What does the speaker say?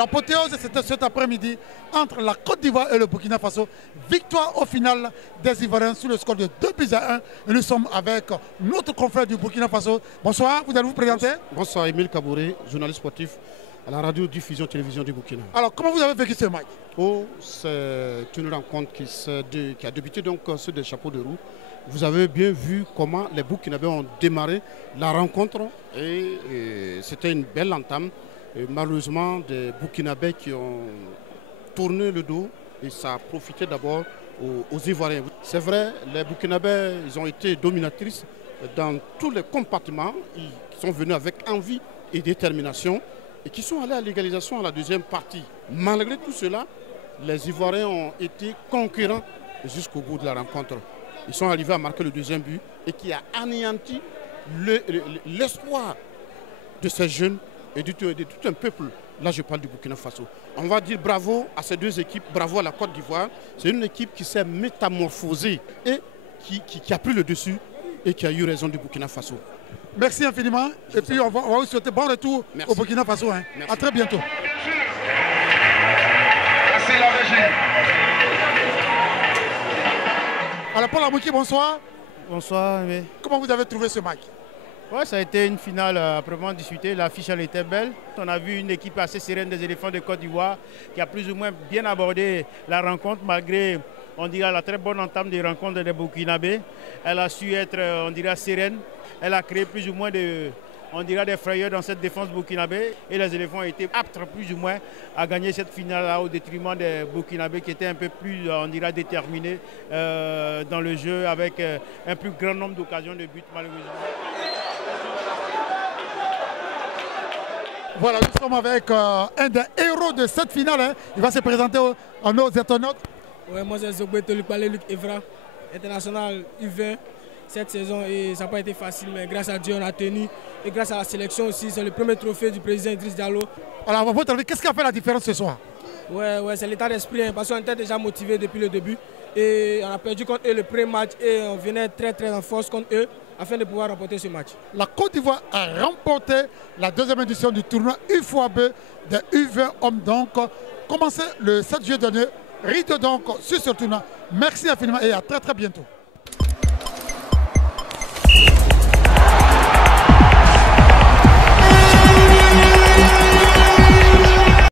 l'apothéose, c'était cet après-midi entre la Côte d'Ivoire et le Burkina Faso. Victoire au final des Ivoiriens sur le score de 2-1. Et nous sommes avec notre confrère du Burkina Faso. Bonsoir, vous allez vous présenter? Bonsoir, Émile Kabouré, journaliste sportif à la radio-diffusion télévision du Burkina. Alors, comment vous avez vécu ce match? C'est une rencontre qui a débuté donc sur des chapeaux de roue. Vous avez bien vu comment les Burkinabés ont démarré la rencontre et c'était une belle entame. Et malheureusement, des Burkinabés qui ont tourné le dos et ça a profité d'abord aux Ivoiriens. C'est vrai, les Burkinabés, ils ont été dominatrices dans tous les compartiments. Ils sont venus avec envie et détermination et qui sont allés à l'égalisation à la deuxième partie. Malgré tout cela, les Ivoiriens ont été concurrents jusqu'au bout de la rencontre. Ils sont arrivés à marquer le deuxième but et qui a anéanti l'espoir de ces jeunes et de tout un peuple. Là, je parle du Burkina Faso. On va dire bravo à ces deux équipes, bravo à la Côte d'Ivoire. C'est une équipe qui s'est métamorphosée et qui a pris le dessus et qui a eu raison du Burkina Faso. Merci infiniment. Et puis, on va vous souhaiter bon retour au Burkina Faso. Hein. À très bientôt. Merci la régie. Alors, Paul Amouki, bonsoir. Bonsoir. Oui. Comment vous avez trouvé ce match? Ouais, ça a été une finale proprement discutée. L'affiche elle était belle. On a vu une équipe assez sereine des éléphants de Côte d'Ivoire qui a plus ou moins bien abordé la rencontre malgré, on dirait, la très bonne entame des rencontres des Burkinabés. Elle a su être, on dirait, sereine. Elle a créé plus ou moins des frayeurs dans cette défense burkinabé et les éléphants ont été aptes plus ou moins à gagner cette finale-là au détriment des Burkinabés qui étaient un peu plus, on dirait, déterminés dans le jeu avec un plus grand nombre d'occasions de buts malheureusement. Voilà, nous sommes avec un des héros de cette finale. Hein. Il va se présenter à nos internautes. Ouais, moi c'est Zogbeto Luc Evra, international U20 cette saison et ça n'a pas été facile, mais grâce à Dieu on a tenu et grâce à la sélection aussi, c'est le premier trophée du président Idriss Diallo. Alors, à votre avis, qu'est-ce qui a fait la différence ce soir? Ouais, c'est l'état d'esprit, hein, parce qu'on était déjà motivé depuis le début et on a perdu contre eux le premier match et on venait très en force contre eux afin de pouvoir remporter ce match. La Côte d'Ivoire a remporté la deuxième édition du tournoi UFOAB des U20 hommes donc, commencé le 7 juillet dernier. Rite donc sur ce tournoi. Merci infiniment et à très bientôt.